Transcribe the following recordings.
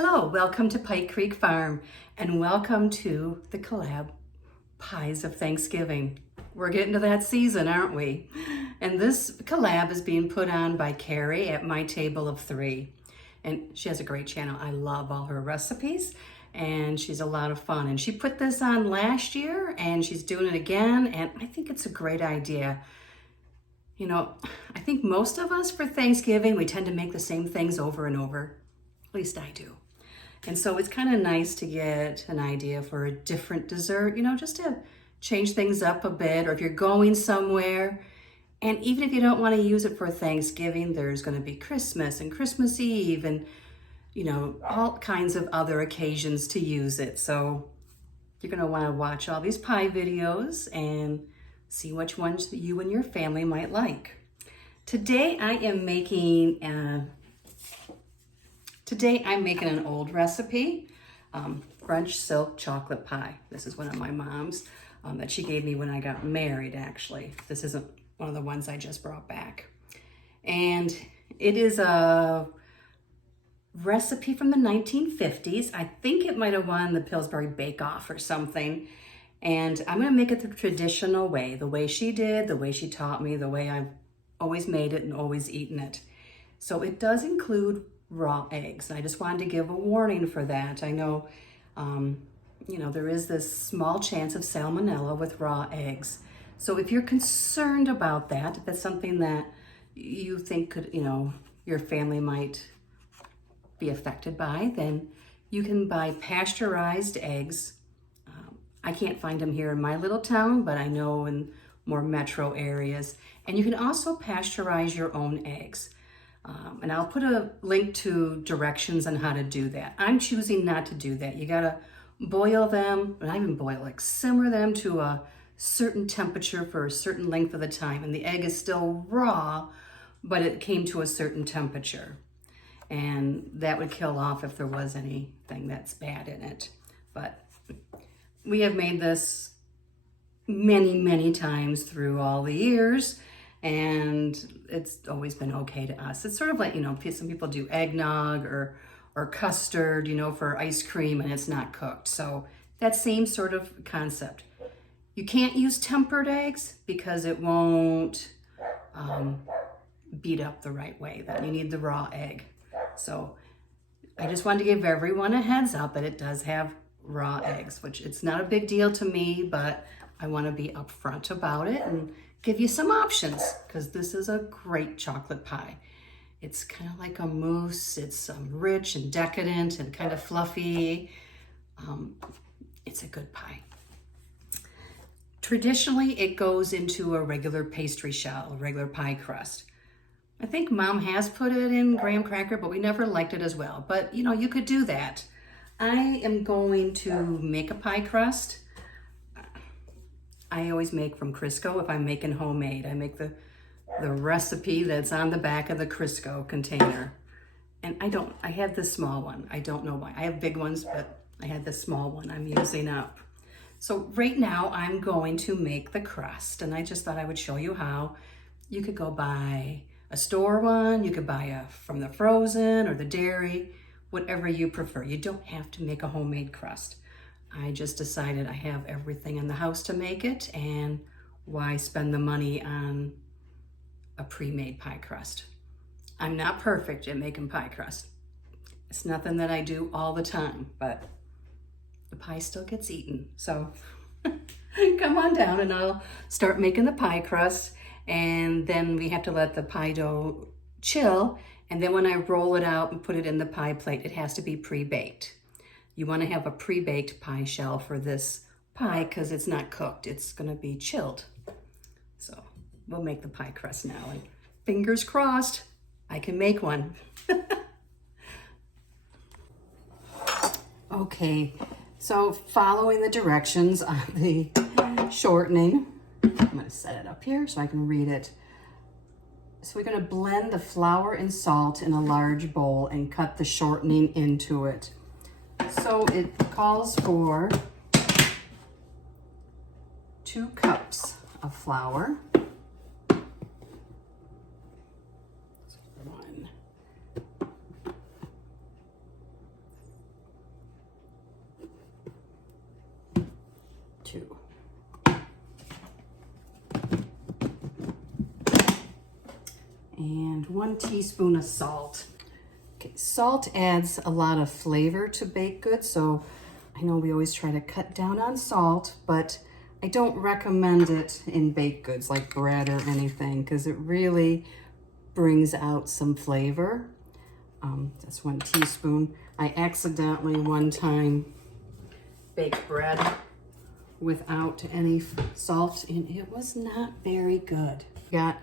Hello, welcome to Pike Creek Farm and welcome to the collab Pies of Thanksgiving. We're getting to that season, aren't we? And this collab is being put on by Keri at My Table of Three. And she has a great channel. I love all her recipes and she's a lot of fun. And she put this on last year and she's doing it again. And I think it's a great idea. You know, I think most of us for Thanksgiving, we tend to make the same things over and over. At least I do. And so it's kind of nice to get an idea for a different dessert, you know, just to change things up a bit, or if you're going somewhere. And even if you don't want to use it for Thanksgiving, there's going to be Christmas and Christmas Eve and, you know, all kinds of other occasions to use it. So you're going to want to watch all these pie videos and see which ones that you and your family might like. Today I'm making an old recipe, French silk chocolate pie. This is one of my mom's that she gave me when I got married, actually. This isn't one of the ones I just brought back. And it is a recipe from the 1950s. I think it might have won the Pillsbury Bake Off or something. And I'm gonna make it the traditional way, the way she did, the way she taught me, the way I've always made it and always eaten it. So it does include raw eggs. I just wanted to give a warning for that. I know, you know, there is this small chance of salmonella with raw eggs. So if you're concerned about that, if it's something that you think could, you know, your family might be affected by, then you can buy pasteurized eggs. I can't find them here in my little town, but I know in more metro areas. And you can also pasteurize your own eggs. And I'll put a link to directions on how to do that. I'm choosing not to do that. You gotta boil them, not even boil, like simmer them to a certain temperature for a certain length of the time. And the egg is still raw, but it came to a certain temperature. And that would kill off if there was anything that's bad in it. But we have made this many, many times through all the years, and it's always been okay to us. It's sort of like, you know, some people do eggnog or custard, you know, for ice cream, and it's not cooked. So that same sort of concept. You can't use tempered eggs because it won't beat up the right way. Then you need the raw egg. So I just wanted to give everyone a heads up that it does have raw eggs, which it's not a big deal to me, but I want to be upfront about it and give you some options because this is a great chocolate pie. It's kind of like a mousse. It's rich and decadent and kind of fluffy. It's a good pie. Traditionally, it goes into a regular pastry shell, a regular pie crust. I think Mom has put it in graham cracker, but we never liked it as well. But, you know, you could do that. I am going to make a pie crust. I always make from Crisco if I'm making homemade. I make the recipe that's on the back of the Crisco container. And I had this small one. I don't know why. I have big ones, but I had this small one I'm using up. So right now I'm going to make the crust, and I just thought I would show you how. You could go buy a store one, you could buy from the frozen or the dairy, whatever you prefer. You don't have to make a homemade crust. I just decided I have everything in the house to make it, and why spend the money on a pre-made pie crust? I'm not perfect at making pie crust. It's nothing that I do all the time, but the pie still gets eaten. So come on down and I'll start making the pie crust, and then we have to let the pie dough chill. And then when I roll it out and put it in the pie plate, it has to be pre-baked. You want to have a pre-baked pie shell for this pie because it's not cooked. It's going to be chilled. So we'll make the pie crust now. And fingers crossed, I can make one. Okay, so following the directions on the shortening, I'm going to set it up here so I can read it. So we're going to blend the flour and salt in a large bowl and cut the shortening into it. So it calls for 2 cups of flour. 1, 1 teaspoon of salt. Okay, salt adds a lot of flavor to baked goods, so I know we always try to cut down on salt, but I don't recommend it in baked goods like bread or anything because it really brings out some flavor. That's 1 teaspoon. I accidentally one time baked bread without any salt and it was not very good. Got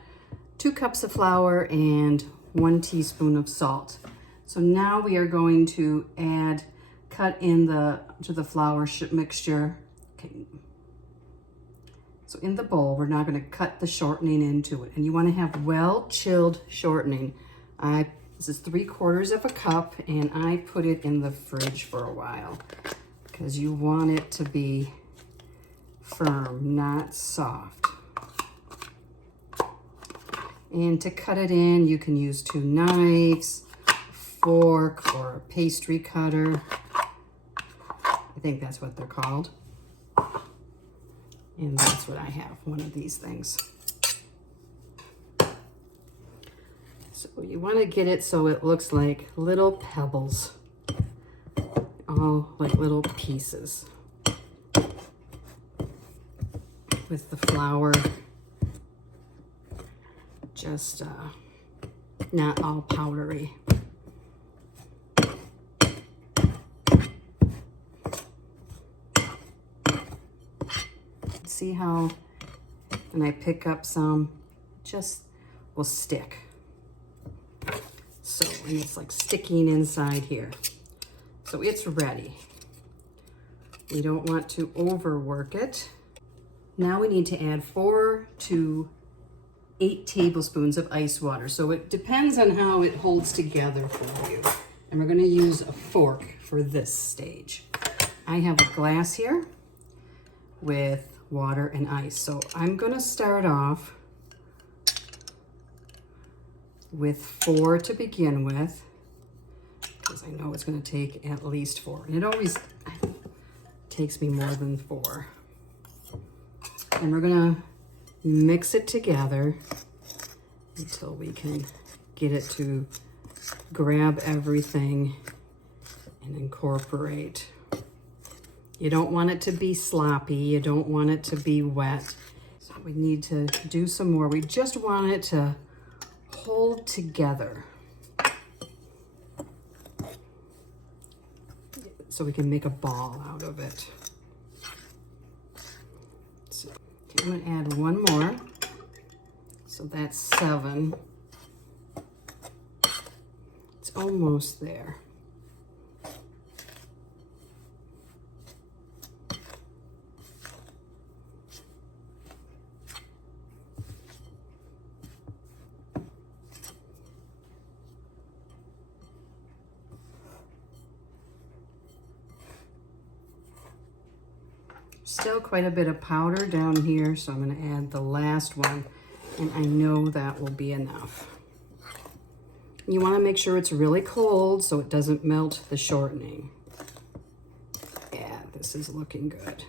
2 cups of flour and 1 teaspoon of salt. So now we are going to cut in to the flour mixture. Okay. So in the bowl, we're now going to cut the shortening into it. And you want to have well-chilled shortening. This is 3/4 of a cup, and I put it in the fridge for a while because you want it to be firm, not soft. And to cut it in, you can use 2 knives, a fork, or a pastry cutter. I think that's what they're called. And that's what I have, one of these things. So you want to get it so it looks like little pebbles, all like little pieces. With the flour, just not all powdery. See how when I pick up some, just will stick. So, and it's like sticking inside here. So it's ready. We don't want to overwork it. Now we need to add 4 to 8 tablespoons of ice water. So it depends on how it holds together for you. And we're going to use a fork for this stage. I have a glass here with water and ice. So I'm going to start off with 4 to begin with, because I know it's going to take at least 4. And it always takes me more than 4. And we're going to mix it together until we can get it to grab everything and incorporate. You don't want it to be sloppy. You don't want it to be wet. So we need to do some more. We just want it to hold together so we can make a ball out of it. So, okay, I'm gonna add 1 more. So that's 7. It's almost there. Still quite a bit of powder down here, so I'm going to add the last one, and I know that will be enough. You want to make sure it's really cold so it doesn't melt the shortening. Yeah, this is looking good.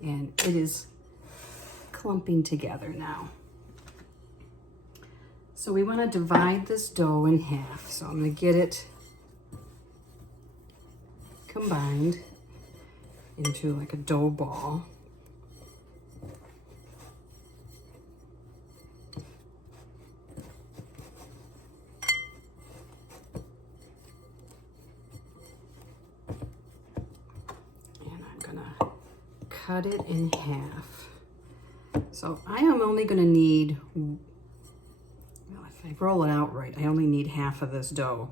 And it is clumping together now. So we want to divide this dough in half. So I'm going to get it combined into like a dough ball. And I'm gonna cut it in half. So I am only gonna need, well, if I roll it out right, I only need half of this dough.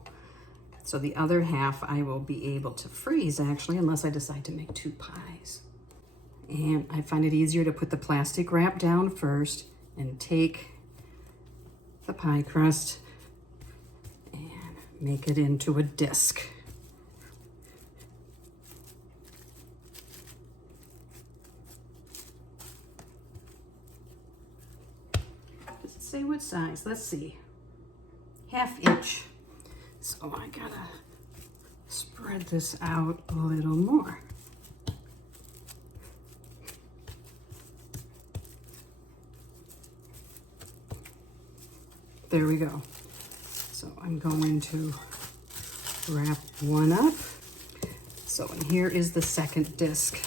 So the other half I will be able to freeze actually, unless I decide to make 2 pies. And I find it easier to put the plastic wrap down first and take the pie crust and make it into a disc. Does it say what size? Let's see. 1/2 inch. So I gotta spread this out a little more. there we go. So I'm going to wrap one up. So here is the second disc.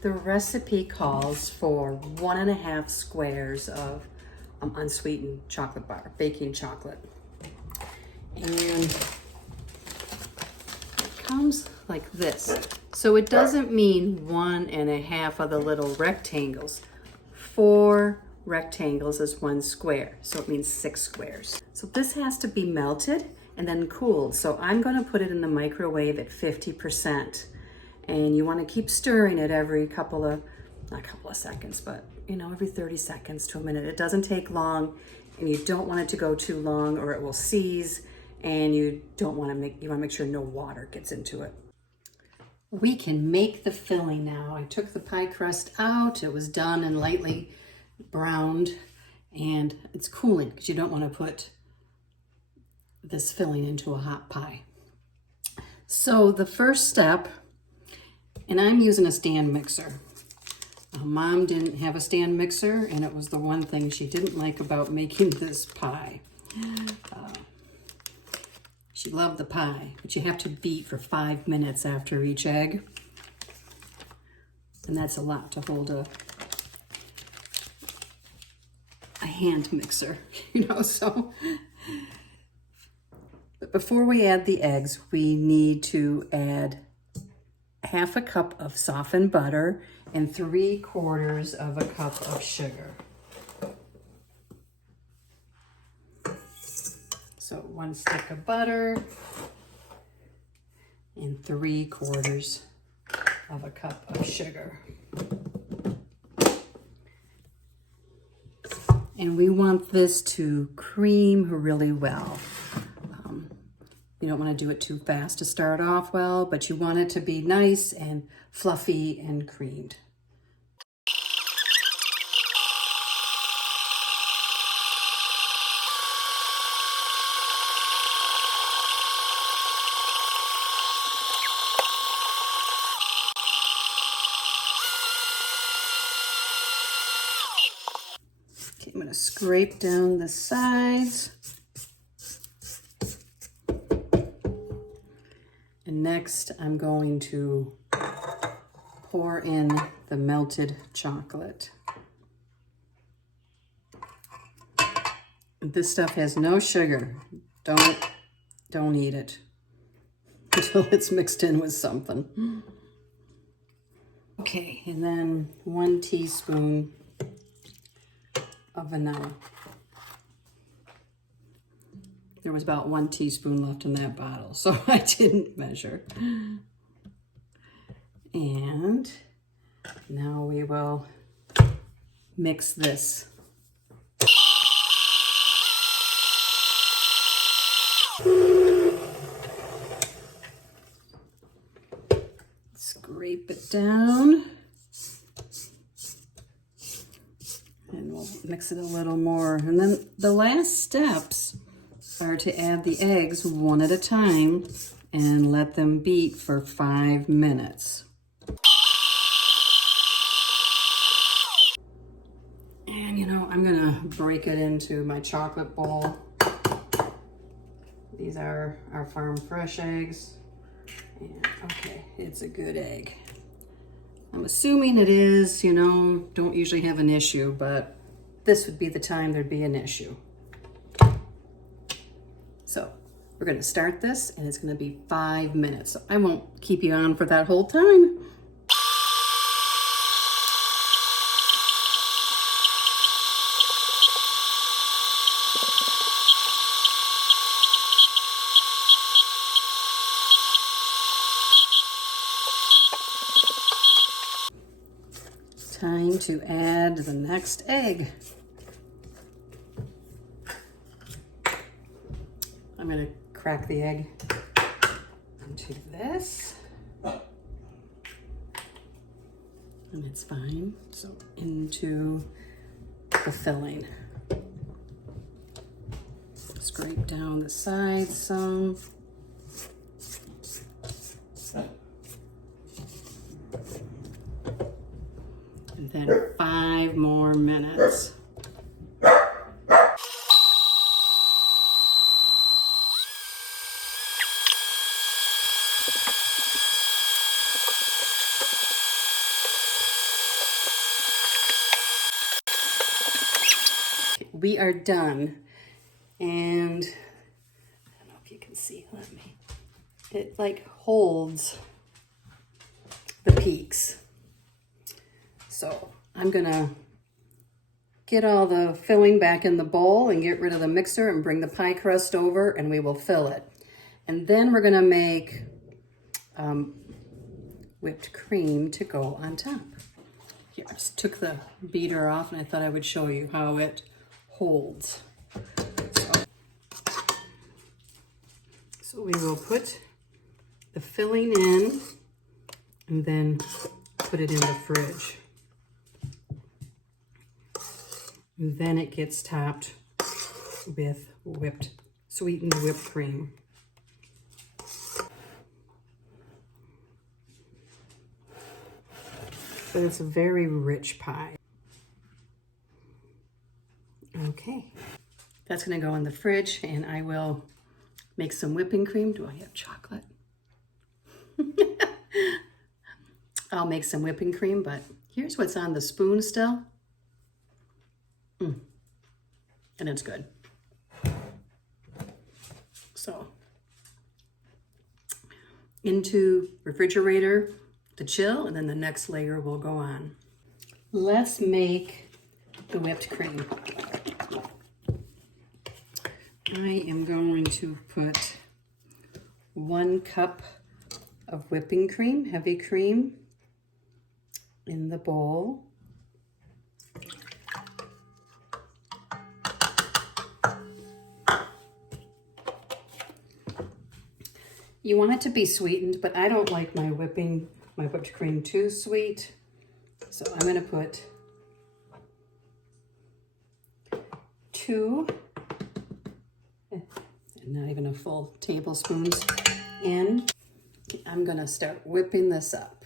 The recipe calls for 1.5 squares of unsweetened chocolate bar, baking chocolate. And it comes like this. So it doesn't mean 1.5 of the little rectangles. 4 rectangles is 1 square. So it means 6 squares. So this has to be melted and then cooled. So I'm gonna put it in the microwave at 50%. And you want to keep stirring it every not a couple of seconds, but every 30 seconds to a minute. It doesn't take long, and you don't want it to go too long or it will seize, and you want to make sure no water gets into it. We can make the filling now. I took the pie crust out. It was done and lightly browned, and it's cooling because you don't want to put this filling into a hot pie. So the first step, and I'm using a stand mixer. Mom didn't have a stand mixer, and it was the one thing she didn't like about making this pie. She loved the pie, but you have to beat for 5 minutes after each egg. And that's a lot to hold a hand mixer, so. But before we add the eggs, we need to add 1/2 cup of softened butter and 3/4 of a cup of sugar. So 1 stick of butter and 3/4 of a cup of sugar. And we want this to cream really well. You don't want to do it too fast to start off well, but you want it to be nice and fluffy and creamed. Okay, I'm going to scrape down the sides. And next, I'm going to pour in the melted chocolate. This stuff has no sugar. Don't eat it until it's mixed in with something. Okay, and then 1 teaspoon of vanilla. There was about 1 teaspoon left in that bottle, so I didn't measure. And now we will mix this. Scrape it down. And we'll mix it a little more. And then the last steps are to add the eggs one at a time and let them beat for 5 minutes. And you know, I'm gonna break it into my chocolate bowl. These are our farm fresh eggs. And okay, it's a good egg. I'm assuming it is, you know, don't usually have an issue, but this would be the time there'd be an issue. So we're gonna start this and it's gonna be 5 minutes. So I won't keep you on for that whole time. Time to add the next egg. I'm going to crack the egg into this. And it's fine. So into the filling. Scrape down the sides some. And then 5 more minutes. We are done. And I don't know if you can see, it like holds the peaks. So I'm gonna get all the filling back in the bowl and get rid of the mixer and bring the pie crust over and we will fill it. And then we're gonna make whipped cream to go on top. Here, I just took the beater off and I thought I would show you how it holds. So we will put the filling in and then put it in the fridge. And then it gets topped with sweetened whipped cream. But it's a very rich pie. Okay, that's gonna go in the fridge and I will make some whipping cream. Do I have chocolate? I'll make some whipping cream, but here's what's on the spoon still. And it's good. So, into refrigerator to chill, and then the next layer will go on. Let's make the whipped cream. I am going to put 1 cup of whipping cream, heavy cream, in the bowl. You want it to be sweetened, but I don't like my whipped cream too sweet. So I'm gonna put 2, not even a full tablespoons in. I'm gonna start whipping this up.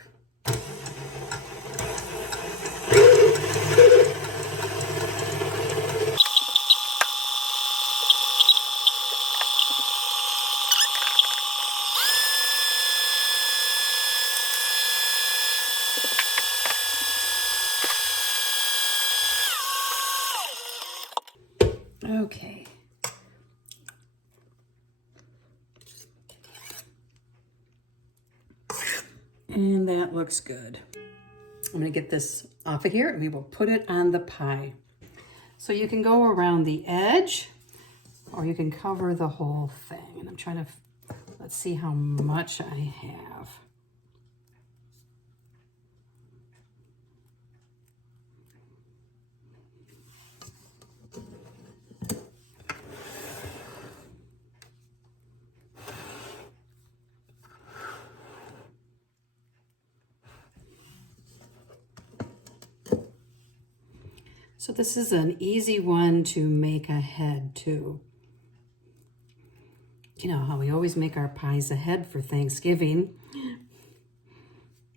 Okay. And that looks good. I'm gonna get this off of here and we will put it on the pie. So you can go around the edge or you can cover the whole thing. And I'm trying to, let's see how much I have. So this is an easy one to make ahead too. You know how we always make our pies ahead for Thanksgiving.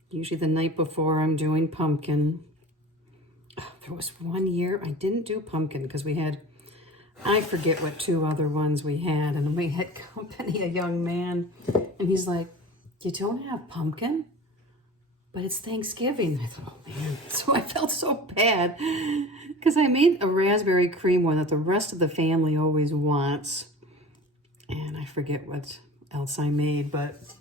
Usually the night before I'm doing pumpkin. Oh, there was one year I didn't do pumpkin because we had, I forget what 2 other ones we had, and we had company, a young man, and he's like, "You don't have pumpkin? But it's Thanksgiving." I thought, oh man. So I felt so bad because I made a raspberry cream one that the rest of the family always wants. And I forget what else I made, but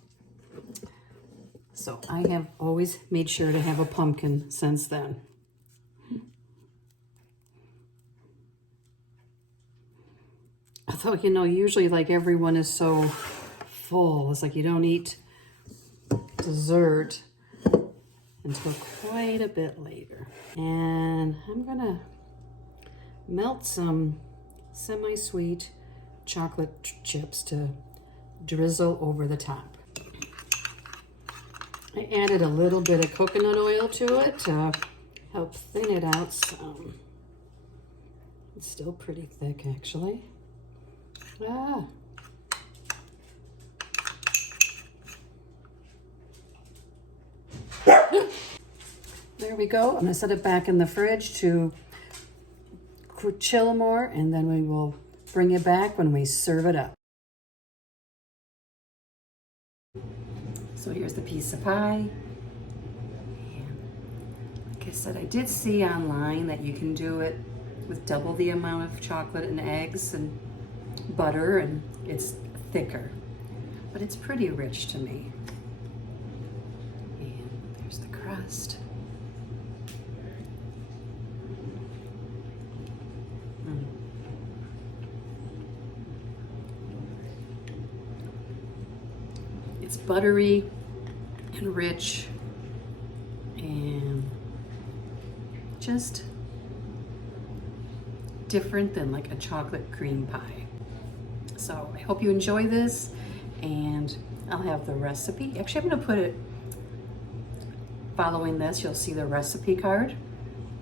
so I have always made sure to have a pumpkin since then. Although, you know, usually like everyone is so full. It's like you don't eat dessert until quite a bit later. And I'm gonna melt some semi-sweet chocolate chips to drizzle over the top. I added a little bit of coconut oil to it to help thin it out some. It's still pretty thick, actually. Ah. There we go. I'm gonna set it back in the fridge to chill more, and then we will bring it back when we serve it up. So here's the piece of pie. And like I said, I did see online that you can do it with double the amount of chocolate and eggs and butter, and it's thicker. But it's pretty rich to me. And there's the crust. It's buttery and rich and just different than like a chocolate cream pie. So I hope you enjoy this, and I'll have the recipe. Actually, I'm gonna put it, following this, you'll see the recipe card,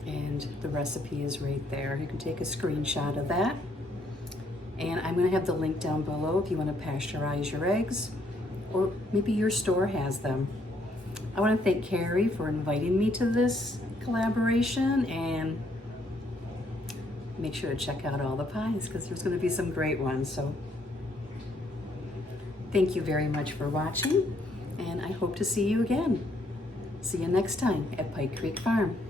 and the recipe is right there. You can take a screenshot of that. And I'm gonna have the link down below if you wanna pasteurize your eggs, or maybe your store has them. I want to thank Keri for inviting me to this collaboration, and make sure to check out all the pies because there's going to be some great ones. So thank you very much for watching, and I hope to see you again. See you next time at Pike Creek Farm.